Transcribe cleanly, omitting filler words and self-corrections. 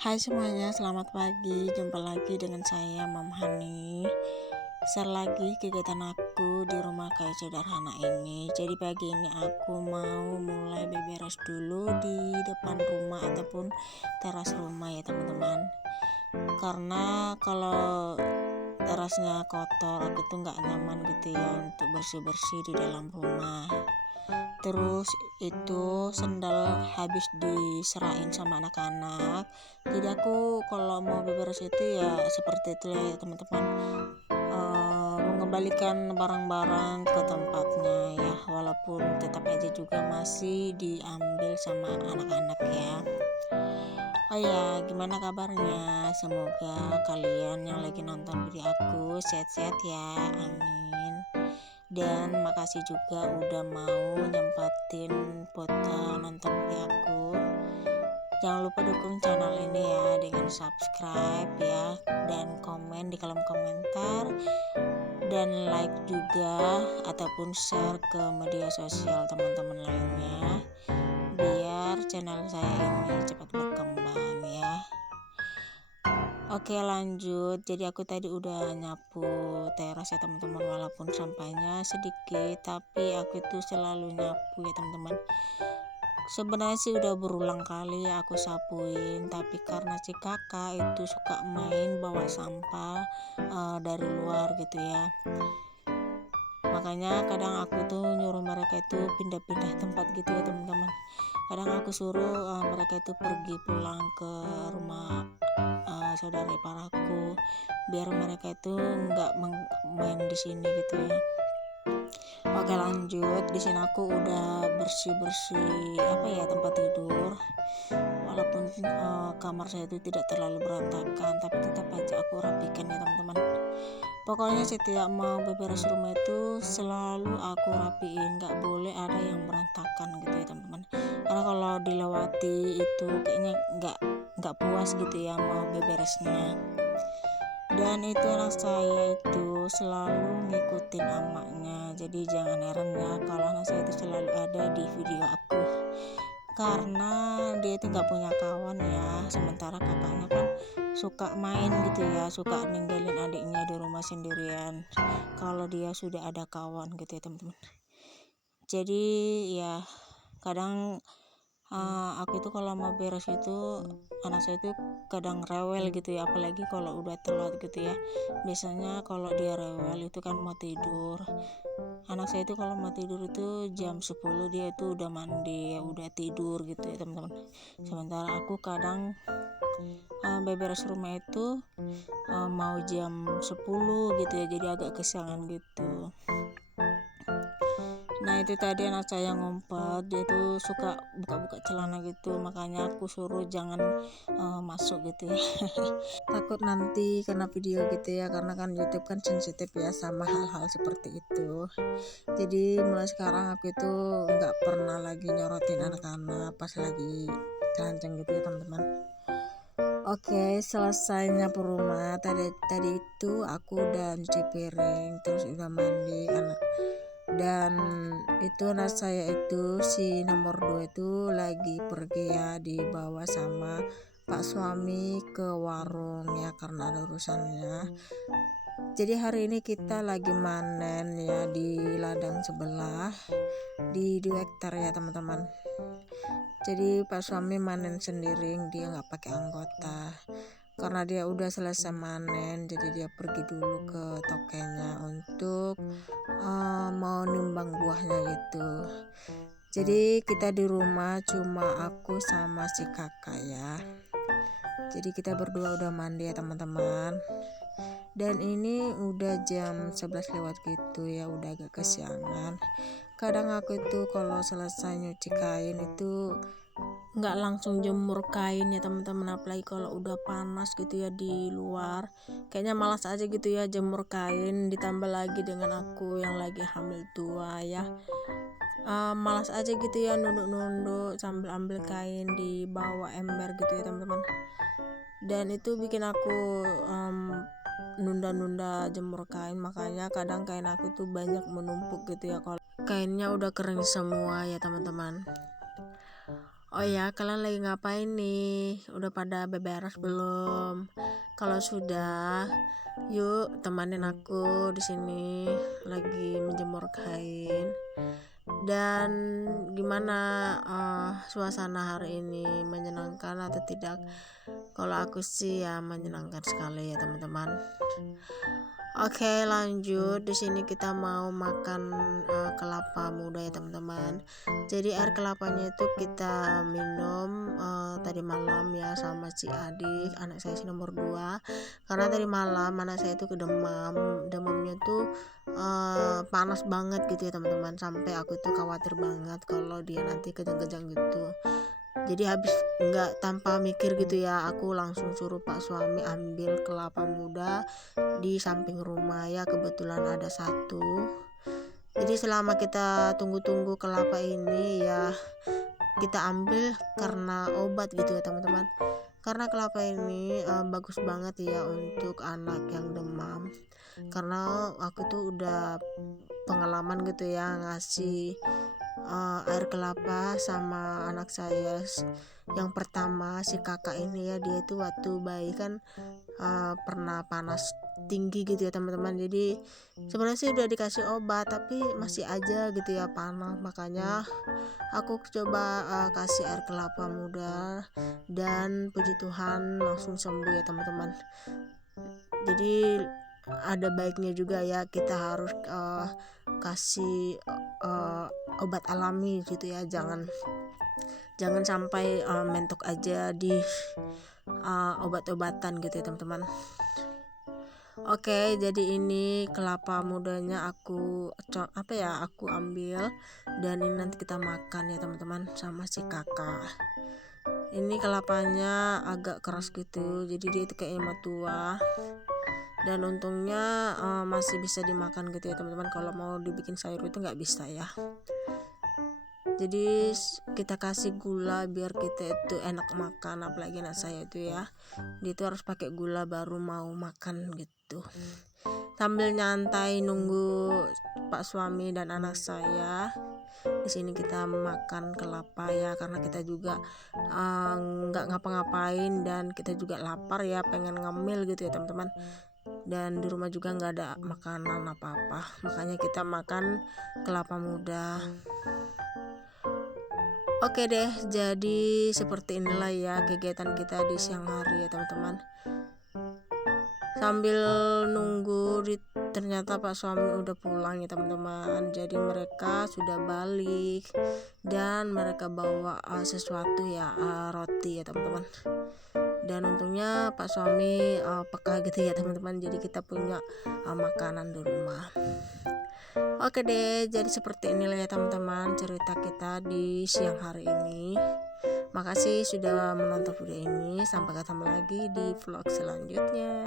Hai semuanya, selamat pagi. Jumpa lagi dengan saya, Mam Hani. Share lagi kegiatan aku di rumah kayak sederhana ini. Jadi pagi ini aku mau mulai beberes dulu di depan rumah ataupun teras rumah ya teman-teman. Karena kalau terasnya kotor, aku tuh nggak nyaman gitu ya untuk bersih-bersih di dalam rumah. Terus itu sendal habis diserahin sama anak-anak, jadi aku kalau mau beberes itu ya seperti itu ya teman-teman, mengembalikan barang-barang ke tempatnya ya, walaupun tetap aja juga masih diambil sama anak-anak ya. Oh ya, gimana kabarnya? Semoga kalian yang lagi nonton video aku sehat-sehat ya, amin. Dan makasih juga udah mau nyempatin foto nonton video aku. Jangan lupa dukung channel ini ya dengan subscribe ya, dan komen di kolom komentar, dan like juga ataupun share ke media sosial teman-teman lainnya biar channel saya ini cepat berkembang ya. Oke lanjut, jadi aku tadi udah nyapu teras ya teman-teman, walaupun sampahnya sedikit tapi aku itu selalu nyapu ya teman-teman. Sebenarnya sih udah berulang kali ya aku sapuin, tapi karena si kakak itu suka main bawa sampah dari luar gitu ya, makanya kadang aku tuh nyuruh mereka itu pindah-pindah tempat gitu ya teman-teman. Kadang aku suruh mereka itu pergi pulang ke rumah saudara iparaku biar mereka itu nggak main di sini gitu ya. Oke lanjut, di sini aku udah bersih-bersih tempat tidur, walaupun kamar saya itu tidak terlalu berantakan tapi tetap aja aku rapikan ya teman-teman. Pokoknya setiap mau beberes rumah itu selalu aku rapiin, nggak boleh ada yang berantakan gitu ya teman-teman, karena kalau dilewati itu kayaknya nggak puas gitu ya mau beberesnya. Dan itu anak saya itu selalu ngikutin emaknya, jadi jangan heran ya kalau anak saya itu selalu ada di video aku, karena dia itu nggak punya kawan ya, sementara kakaknya kan suka main gitu ya, suka ninggalin adiknya di rumah sendirian kalau dia sudah ada kawan gitu ya teman-teman. Jadi ya kadang aku itu kalau mau beres itu anak saya itu kadang rewel gitu ya, apalagi kalau udah telat gitu ya. Biasanya kalau dia rewel itu kan mau tidur, anak saya itu kalau mau tidur itu jam 10 dia itu udah mandi ya, udah tidur gitu ya teman-teman. Sementara aku kadang beberes rumah itu mau jam 10 gitu ya, jadi agak kesiangan gitu. Nah itu tadi anak saya ngumpet, dia tuh suka buka-buka celana gitu, makanya aku suruh jangan masuk gitu ya. Takut nanti kena video gitu ya, karena kan YouTube kan sensitif ya sama hal-hal seperti itu. Jadi mulai sekarang aku itu nggak pernah lagi nyorotin anak-anak pas lagi telanjang gitu ya teman-teman. Oke, selesai nyapu rumah. Tadi itu aku udah cuci piring, terus udah mandi anak. Dan itu anak saya itu si nomor 2 itu lagi pergi ya, dibawa sama pak suami ke warung ya karena ada urusannya. Jadi hari ini kita lagi manen ya di ladang sebelah di 2 hektar ya teman-teman. Jadi pak suami manen sendiri, dia nggak pakai anggota karena dia udah selesai manen, jadi dia pergi dulu ke tokenya untuk mau nimbang buahnya gitu. Jadi kita di rumah cuma aku sama si kakak ya. Jadi kita berdua udah mandi ya teman-teman. Dan ini udah jam 11 lewat gitu ya, udah agak kesiangan. Kadang aku itu kalau selesai nyuci kain itu nggak langsung jemur kain ya teman-teman, apalagi kalau udah panas gitu ya di luar, kayaknya malas aja gitu ya jemur kain, ditambah lagi dengan aku yang lagi hamil tua ya, malas aja gitu ya nunduk-nunduk sambil ambil kain di bawah ember gitu ya teman-teman. Dan itu bikin aku nunda-nunda jemur kain, makanya kadang kain aku tuh banyak menumpuk gitu ya kalau kainnya udah kering semua ya teman-teman. Oh ya, kalian lagi ngapain nih? Udah pada beberes belum? Kalau sudah, yuk temanin aku di sini lagi menjemur kain. Dan gimana suasana hari ini, menyenangkan atau tidak? Kalau aku sih ya menyenangkan sekali ya teman-teman. Oke, lanjut. Di sini kita mau makan kelapa muda ya teman-teman. Jadi air kelapanya itu kita minum tadi malam ya sama si adik, anak saya si nomor 2. Karena tadi malam anak saya itu demamnya tuh panas banget gitu ya teman-teman. Sampai aku tuh khawatir banget kalau dia nanti kejang-kejang gitu. Jadi habis nggak tanpa mikir gitu ya, aku langsung suruh Pak suami ambil kelapa muda di samping rumah ya, kebetulan ada satu. Jadi selama kita tunggu-tunggu kelapa ini ya kita ambil karena obat gitu ya teman-teman. Karena kelapa ini bagus banget ya untuk anak yang demam. Karena aku tuh udah pengalaman gitu ya ngasih air kelapa sama anak saya yang pertama, si kakak ini ya, dia itu waktu bayi kan pernah panas tinggi gitu ya teman-teman. Jadi sebenarnya sih udah dikasih obat tapi masih aja gitu ya panas. Makanya aku coba kasih air kelapa muda dan puji Tuhan langsung sembuh ya teman-teman. Jadi ada baiknya juga ya kita harus kasih obat alami gitu ya, jangan sampai mentok aja di obat-obatan gitu ya teman-teman. Oke, jadi ini kelapa mudanya aku ambil dan ini nanti kita makan ya teman-teman sama si kakak. Ini kelapanya agak keras gitu, jadi dia itu kayaknya mau tua. Dan untungnya masih bisa dimakan gitu ya teman-teman. Kalau mau dibikin sayur itu nggak bisa ya. Jadi kita kasih gula biar kita itu enak makan, apalagi anak saya itu ya, dia itu harus pakai gula baru mau makan gitu. Sambil nyantai nunggu Pak suami dan anak saya, di sini kita makan kelapa ya, karena kita juga nggak ngapa-ngapain dan kita juga lapar ya, pengen ngemil gitu ya teman-teman. Dan di rumah juga nggak ada makanan apa-apa, makanya kita makan kelapa muda. Oke deh, jadi seperti inilah ya kegiatan kita di siang hari ya teman-teman. Sambil nunggu ternyata Pak suami udah pulang ya teman-teman. Jadi mereka sudah balik dan mereka bawa sesuatu ya, roti ya teman-teman. Dan untungnya Pak suami peka gitu ya teman-teman. Jadi kita punya makanan di rumah. Oke deh, jadi seperti inilah ya teman-teman cerita kita di siang hari ini. Makasih sudah menonton video ini. Sampai ketemu lagi di vlog selanjutnya.